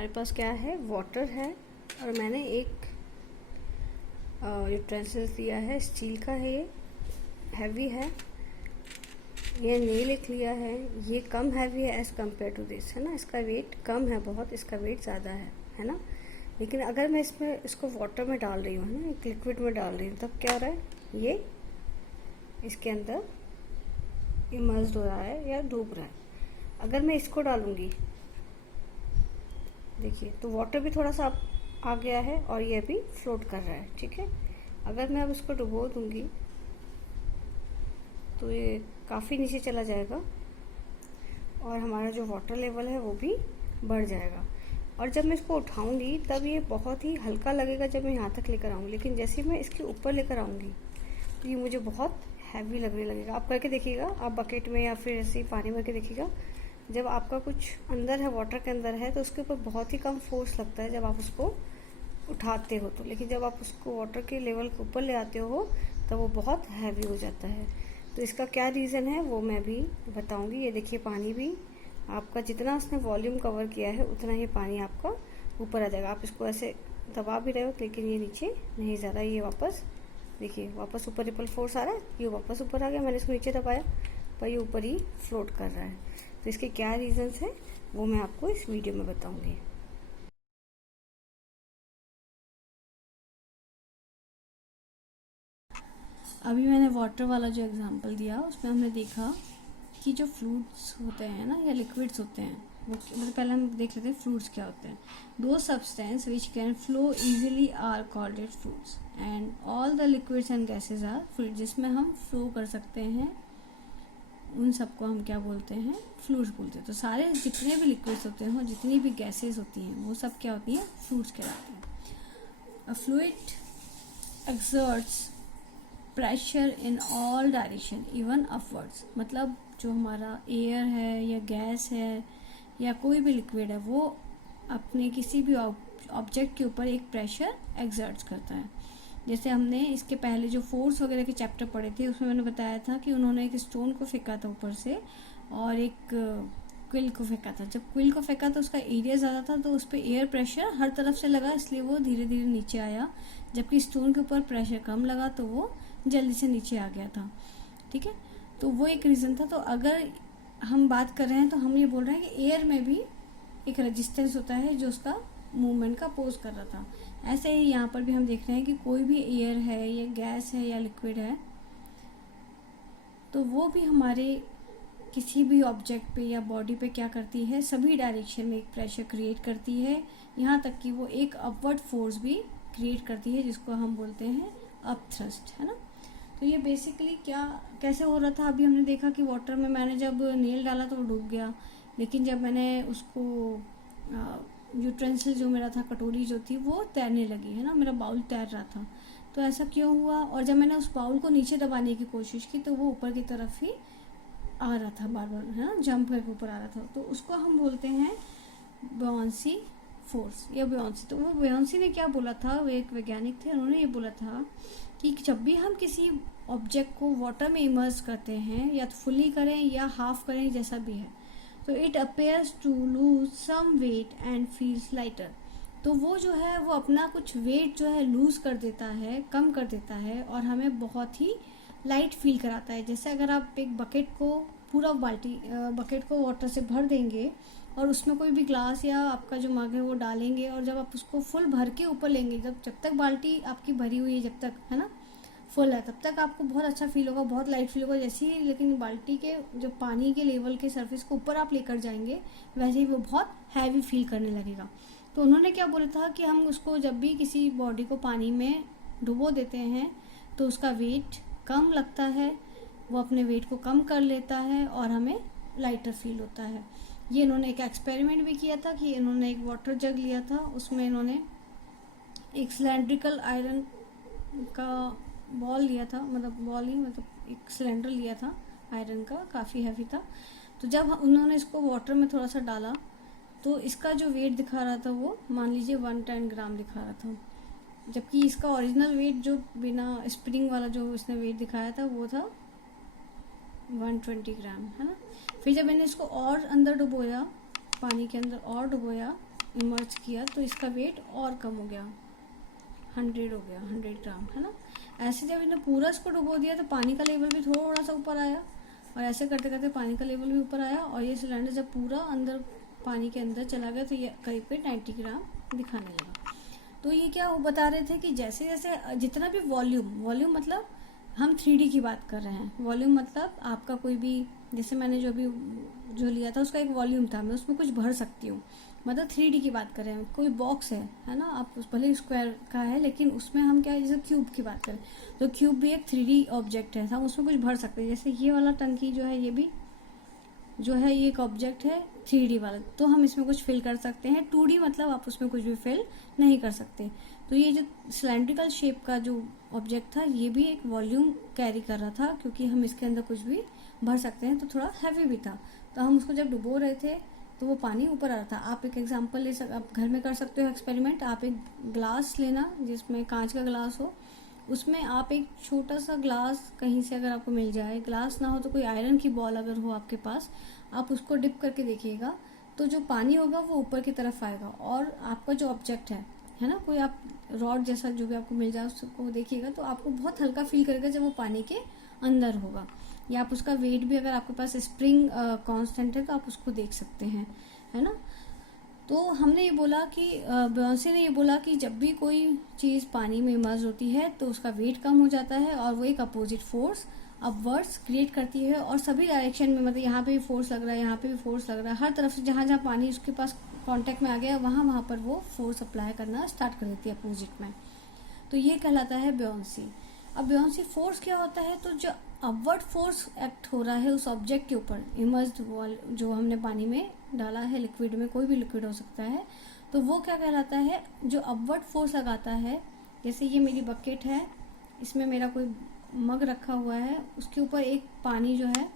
हमारे पास क्या है, वाटर है, और मैंने एक यूटेंसिल्स दिया है, स्टील का है, ये हैवी है। ये नेल एक लिया है, ये कम हैवी है एज़ कम्पेयर टू दिस, है ना। इसका वेट कम है बहुत, इसका वेट ज़्यादा है ना। लेकिन अगर मैं इसको वाटर में डाल रही हूँ, है ना, एक लिक्विड में डाल रही हूँ, तब क्या हो रहा है, ये इसके अंदर इमर्स्ड हो रहा है या डूब रहा है। अगर मैं इसको डालूंगी, देखिए, तो वाटर भी थोड़ा सा आ गया है और ये भी फ्लोट कर रहा है, ठीक है। अगर मैं अब इसको डुबो दूंगी तो ये काफ़ी नीचे चला जाएगा और हमारा जो वाटर लेवल है वो भी बढ़ जाएगा। और जब मैं इसको उठाऊंगी तब ये बहुत ही हल्का लगेगा जब मैं यहाँ तक लेकर आऊँगी, लेकिन जैसे ही मैं इसके ऊपर लेकर आऊँगी तो ये मुझे बहुत हैवी लगने लगेगा। आप करके देखिएगा, आप बकेट में या फिर ऐसे ही पानी भर के देखिएगा, जब आपका कुछ अंदर है, वाटर के अंदर है, तो उसके ऊपर बहुत ही कम फोर्स लगता है जब आप उसको उठाते हो तो, लेकिन जब आप उसको वाटर के लेवल के ऊपर ले आते हो तब वो बहुत हैवी हो जाता है। तो इसका क्या रीज़न है वो मैं भी बताऊंगी। ये देखिए, पानी भी आपका जितना उसने वॉल्यूम कवर किया है उतना ही पानी आपका ऊपर आ जाएगा। आप इसको ऐसे दबा भी रहे हो लेकिन ये नीचे नहीं जा रहा। ये वापस देखिए, वापस ऊपर रिपल फोर्स आ रहा है, ये वापस ऊपर आ गया, मैंने इसको नीचे दबाया पर ये ऊपर ही फ्लोट कर रहा है। तो इसके क्या रीजंस हैं वो मैं आपको इस वीडियो में बताऊंगी। अभी मैंने वाटर वाला जो एग्जांपल दिया उसमें हमने देखा कि जो फ्लूइड्स होते हैं ना या लिक्विड्स होते हैं, वो मतलब पहले हम देख लेते हैं फ्लूइड्स क्या होते हैं। दो substance which can flow easily are called it fluids and all the liquids and gases are fluid. जिसमें हम फ्लो कर सकते हैं उन सबको हम क्या बोलते हैं, फ्लूइड्स बोलते हैं। तो सारे जितने भी लिक्विड्स होते हैं, जितनी भी गैसेज होती हैं, वो सब क्या होती हैं, फ्लूइड्स कहलाते हैं। अ fluid exerts pressure in all direction even upwards. मतलब जो हमारा एयर है या गैस है या कोई भी लिक्विड है, वो अपने किसी भी ऑब्जेक्ट के ऊपर एक प्रेशर एक्सर्ट्स करता है। जैसे हमने इसके पहले जो फोर्स वगैरह के चैप्टर पढ़े थे उसमें मैंने बताया था कि उन्होंने एक स्टोन को फेंका था ऊपर से और एक क्विल को फेंका था। जब क्विल को फेंका तो उसका एरिया ज़्यादा था तो उस पर एयर प्रेशर हर तरफ से लगा, इसलिए वो धीरे धीरे नीचे आया। जबकि स्टोन के ऊपर प्रेशर कम लगा तो वो जल्दी से नीचे आ गया था, ठीक है। तो वो एक रीज़न था। तो अगर हम बात कर रहे हैं तो हम ये बोल रहे हैं कि एयर में भी एक रेजिस्टेंस होता है जो उसका मूवमेंट का अपोज कर रहा था। ऐसे ही यहाँ पर भी हम देख रहे हैं कि कोई भी एयर है या गैस है या लिक्विड है तो वो भी हमारे किसी भी ऑब्जेक्ट पे या बॉडी पे क्या करती है, सभी डायरेक्शन में एक प्रेशर क्रिएट करती है। यहाँ तक कि वो एक अपवर्ड फोर्स भी क्रिएट करती है जिसको हम बोलते हैं अप थ्रस्ट, है ना। तो ये बेसिकली क्या कैसे हो रहा था, अभी हमने देखा कि वाटर में मैंने जब नेल डाला तो वो डूब गया, लेकिन जब मैंने उसको यूटेंसिल जो मेरा था, कटोरी जो थी, वो तैरने लगी, है ना, मेरा बाउल तैर रहा था। तो ऐसा क्यों हुआ, और जब मैंने उस बाउल को नीचे दबाने की कोशिश की तो वो ऊपर की तरफ ही आ रहा था बार बार, है ना, जंप करके ऊपर आ रहा था। तो उसको हम बोलते हैं बुयांसी फोर्स या बुयांसी। तो वो बुयांसी ने क्या बोला था, वो एक वैज्ञानिक थे, उन्होंने ये बोला था कि जब भी हम किसी ऑब्जेक्ट को वाटर में इमर्स करते हैं, या तो फुली करें या हाफ करें, जैसा भी है, तो it appears to lose some weight and feels lighter. तो वो जो है वो अपना कुछ वेट जो है लूज कर देता है, कम कर देता है, और हमें बहुत ही लाइट फील कराता है। जैसे अगर आप एक बकेट को पूरा बकेट को वाटर से भर देंगे और उसमें कोई भी ग्लास या आपका जो मग है वो डालेंगे, और जब आप उसको फुल भर के ऊपर लेंगे, जब तक बाल्टी आपकी भरी हुई है, जब तक, है ना, फुल है, तब तक आपको बहुत अच्छा फील होगा, बहुत लाइट फील होगा। जैसे ही लेकिन बाल्टी के जो पानी के लेवल के सरफेस को ऊपर आप लेकर जाएंगे, वैसे ही वो बहुत हैवी फील करने लगेगा। तो उन्होंने क्या बोला था कि हम उसको जब भी किसी बॉडी को पानी में डुबो देते हैं तो उसका वेट कम लगता है, वो अपने वेट को कम कर लेता है और हमें लाइटर फील होता है। ये इन्होंने एक एक्सपेरिमेंट भी किया था कि इन्होंने एक वाटर जग लिया था, उसमें इन्होंने एक सिलेंड्रिकल आयरन का बॉल लिया था, मतलब बॉल ही, मतलब एक सिलेंडर लिया था आयरन का, काफ़ी हैवी था। तो जब उन्होंने इसको वाटर में थोड़ा सा डाला तो इसका जो वेट दिखा रहा था वो मान लीजिए 110 ग्राम दिखा रहा था, जबकि इसका ओरिजिनल वेट जो बिना स्प्रिंग वाला जो इसने वेट दिखाया था वो था 120 ग्राम, है ना। फिर जब मैंने इसको और अंदर डुबोया, पानी के अंदर और डुबोया, इमर्ज किया तो इसका वेट और कम हो गया, 100 हो गया, 100 ग्राम, है ना। ऐसे जब इन्हें पूरा इसको डुबो दिया तो पानी का लेवल भी थोड़ा सा ऊपर आया, और ऐसे करते करते पानी का लेवल भी ऊपर आया, और ये सिलेंडर जब पूरा अंदर पानी के अंदर चला गया तो ये करीब पे 90 ग्राम दिखाने लगा। तो ये क्या वो बता रहे थे कि जैसे जैसे जितना भी वॉल्यूम मतलब हम 3D की बात कर रहे हैं। वॉल्यूम मतलब आपका कोई भी, जैसे मैंने जो लिया था उसका एक वॉल्यूम था, मैं उसमें कुछ भर सकती हूँ, मतलब 3D की बात कर रहे हैं। कोई बॉक्स है ना, आप भले स्क्वायर का है लेकिन उसमें हम क्या है, जैसे क्यूब की बात करें तो क्यूब भी एक 3D ऑब्जेक्ट है, हम उसमें कुछ भर सकते हैं। जैसे ये वाला टंकी जो है, ये भी जो है ये एक ऑब्जेक्ट है 3D वाला, तो हम इसमें कुछ फिल कर सकते हैं। 2D मतलब आप उसमें कुछ भी फिल नहीं कर सकते। तो ये जो सिलेंड्रिकल शेप का जो ऑब्जेक्ट था ये भी एक वॉल्यूम कैरी कर रहा था, क्योंकि हम इसके अंदर कुछ भी भर सकते हैं, तो थोड़ा हैवी भी था। तो हम उसको जब डुबो रहे थे तो वो पानी ऊपर आ रहा था। आप एक एग्जांपल आप घर में कर सकते हो एक्सपेरिमेंट। आप एक ग्लास लेना जिसमें कांच का ग्लास हो, उसमें आप एक छोटा सा ग्लास कहीं से अगर आपको मिल जाए, ग्लास ना हो तो कोई आयरन की बॉल अगर हो आपके पास, आप उसको डिप करके देखिएगा तो जो पानी होगा वो ऊपर की तरफ आएगा, और आपका जो ऑब्जेक्ट है ना, कोई आप रॉड जैसा जो भी आपको मिल जाए उसको देखिएगा तो आपको बहुत हल्का फील करेगा जब वो पानी के अंदर होगा। या आप उसका वेट भी, अगर आपके पास स्प्रिंग कांस्टेंट है तो आप उसको देख सकते हैं, है ना। तो हमने ये बोला कि बियोंसे ने ये बोला कि जब भी कोई चीज़ पानी में इमर्ज होती है तो उसका वेट कम हो जाता है, और वो एक अपोजिट फोर्स अपवर्ड्स क्रिएट करती है, और सभी डायरेक्शन में, मतलब यहाँ पे भी फोर्स लग रहा है, यहाँ पे भी फोर्स लग रहा है, हर तरफ से जहाँ जहाँ पानी उसके पास कांटेक्ट में आ गया वहाँ पर वो फोर्स अप्लाई करना स्टार्ट कर देती है अपोजिट में। तो ये कहलाता है बियोंसी। अब बियोंसी फोर्स क्या होता है, तो जो अपवर्ड फोर्स एक्ट हो रहा है उस ऑब्जेक्ट के ऊपर, इमर्ज्ड वॉल जो हमने पानी में डाला है, लिक्विड में, कोई भी लिक्विड हो सकता है, तो वो क्या कहलाता है, जो अपवर्ड फोर्स लगाता है। जैसे ये मेरी बकेट है, इसमें मेरा कोई मग रखा हुआ है, उसके ऊपर एक पानी जो है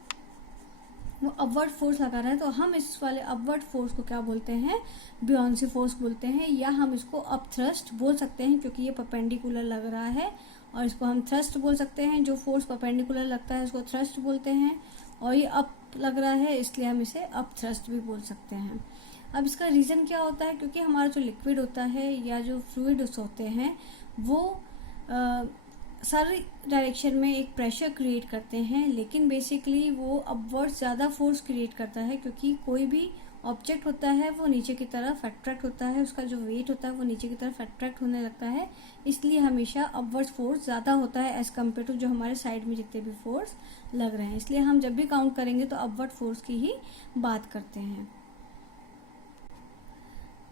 वो अपवर्ड फोर्स लगा रहा है, तो हम इस वाले अपवर्ड फोर्स को क्या बोलते हैं, बियोंसी फोर्स बोलते हैं, या हम इसको अप थ्रस्ट बोल सकते हैं, क्योंकि ये परपेंडिकुलर लग रहा है, और इसको हम थ्रस्ट बोल सकते हैं। जो फोर्स परपेंडिकुलर लगता है उसको थ्रस्ट बोलते हैं, और ये अप लग रहा है इसलिए हम इसे अप थ्रस्ट भी बोल सकते हैं। अब इसका रीज़न क्या होता है, क्योंकि हमारा जो लिक्विड होता है या जो फ्लूइड्स होते हैं वो सारी डायरेक्शन में एक प्रेशर क्रिएट करते हैं, लेकिन बेसिकली वो अपवर्ड ज़्यादा फोर्स क्रिएट करता है, क्योंकि कोई भी ऑब्जेक्ट होता है वो नीचे की तरफ अट्रैक्ट होता है, उसका जो वेट होता है वो नीचे की तरफ अट्रैक्ट होने लगता है, इसलिए हमेशा अपवर्ड फोर्स ज़्यादा होता है एज कम्पेयर टू जो हमारे साइड में जितने भी फोर्स लग रहे हैं। इसलिए हम जब भी काउंट करेंगे तो अपवर्ड फोर्स की ही बात करते हैं।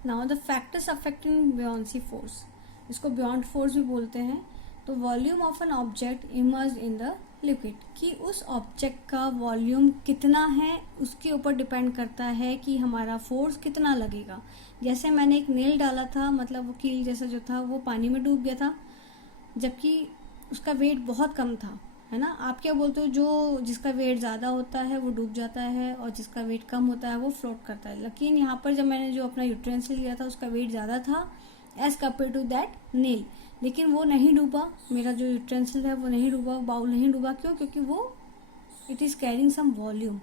Now the factors affecting buoyancy force, इसको बियॉन्ड फोर्स भी बोलते हैं। तो volume of an object immersed in the liquid, कि उस ऑब्जेक्ट का वॉल्यूम कितना है उसके ऊपर डिपेंड करता है कि हमारा फोर्स कितना लगेगा। जैसे मैंने एक नेल डाला था, मतलब वो कील जैसा जो था वो पानी में डूब गया था, जबकि उसका वेट बहुत कम था, है ना। आप क्या बोलते हो, जो जिसका वेट ज़्यादा होता है वो डूब जाता है, और जिसका वेट कम होता है वो फ्लोट करता है। लेकिन यहाँ पर जब मैंने जो अपना यूटेंसिल लिया था उसका वेट ज़्यादा था as compare to that nail, लेकिन वो नहीं डूबा, मेरा जो यूटेंसिल है वो नहीं डूबा, बाउल नहीं डूबा। क्यों? क्योंकि वो it is carrying some volume.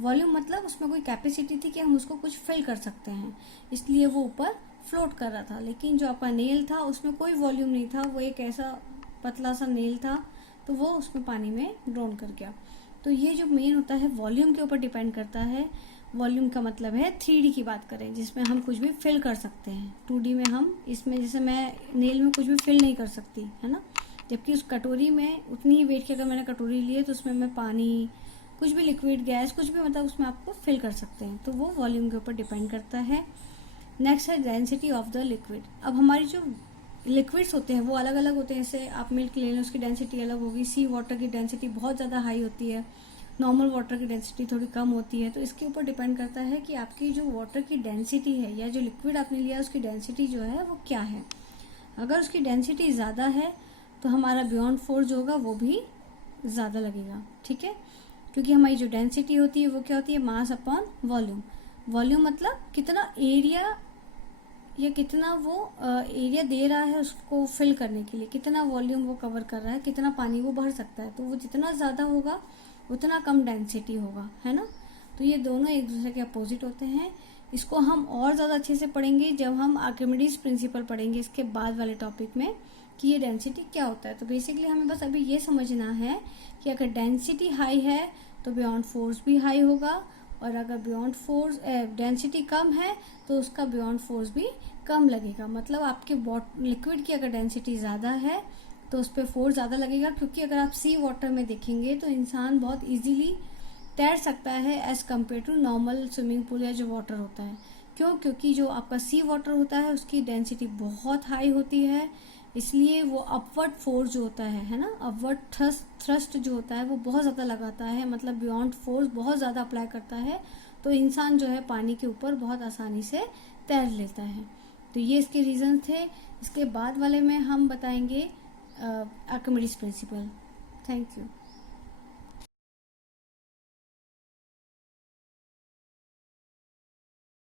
Volume मतलब उसमें कोई कैपेसिटी थी कि हम उसको कुछ फिल कर सकते हैं, इसलिए वो ऊपर फ्लोट कर रहा था। लेकिन जो आपका नेल था उसमें कोई वॉल्यूम नहीं था, वो एक ऐसा पतला सा नेल था, तो वो उसमें पानी में ड्रोन कर गया। तो ये जो मेन होता है वॉल्यूम के ऊपर डिपेंड करता है। वॉल्यूम का मतलब है 3D की बात करें जिसमें हम कुछ भी फिल कर सकते हैं। 2D में हम इसमें, जैसे मैं नेल में कुछ भी फिल नहीं कर सकती, है ना, जबकि उस कटोरी में उतनी ही वेट की अगर मैंने कटोरी ली है तो उसमें मैं पानी, कुछ भी लिक्विड, गैस, कुछ भी, मतलब उसमें आपको फिल कर सकते हैं। तो वो वॉल्यूम के ऊपर डिपेंड करता है। नेक्स्ट है डेंसिटी ऑफ द लिक्विड। अब हमारी जो लिक्विड्स होते हैं वो अलग अलग होते हैं। जैसे आप मिल्क ले लें, उसकी डेंसिटी अलग होगी। सी वाटर की डेंसिटी बहुत ज़्यादा हाई होती है, नॉर्मल वाटर की डेंसिटी थोड़ी कम होती है। तो इसके ऊपर डिपेंड करता है कि आपकी जो वाटर की डेंसिटी है या जो लिक्विड आपने लिया उसकी डेंसिटी जो है वो क्या है। अगर उसकी डेंसिटी ज़्यादा है तो हमारा बियॉन्ड फोर्स जो होगा वो भी ज़्यादा लगेगा, ठीक है, क्योंकि हमारी जो डेंसिटी होती है वो क्या होती है, मास अपॉन वॉल्यूम। वॉल्यूम मतलब कितना एरिया या कितना वो एरिया दे रहा है उसको फिल करने के लिए, कितना वॉल्यूम वो कवर कर रहा है, कितना पानी वो भर सकता है। तो वो जितना ज़्यादा होगा उतना कम डेंसिटी होगा, है ना। तो ये दोनों एक दूसरे के अपोजिट होते हैं। इसको हम और ज़्यादा अच्छे से पढ़ेंगे जब हम आर्किमिडीज प्रिंसिपल पढ़ेंगे इसके बाद वाले टॉपिक में कि ये डेंसिटी क्या होता है। तो बेसिकली हमें बस अभी ये समझना है कि अगर डेंसिटी हाई है तो बियॉन्ड फोर्स भी हाई होगा, और अगर बियॉन्ड फोर्स डेंसिटी कम है तो उसका बियॉन्ड फोर्स भी कम लगेगा। मतलब आपके लिक्विड की अगर डेंसिटी ज़्यादा है तो उस पर फोर्स ज़्यादा लगेगा, क्योंकि अगर आप सी वाटर में देखेंगे तो इंसान बहुत इजीली तैर सकता है as compare to normal swimming pool या जो वाटर होता है। क्यों? क्योंकि जो आपका सी वाटर होता है उसकी डेंसिटी बहुत हाई होती है, इसलिए वो अपवर्ड फोर्स जो होता है ना, अपवर्ड थ्रस्ट जो होता है वो बहुत ज़्यादा लगाता है, मतलब बियॉन्ड फोर्स बहुत ज़्यादा अप्लाई करता है, तो इंसान जो है पानी के ऊपर बहुत आसानी से तैर लेता है। तो ये इसके रीज़न थे। इसके बाद वाले में हम बताएंगे आर्किमिडीज प्रिंसिपल। Thank you.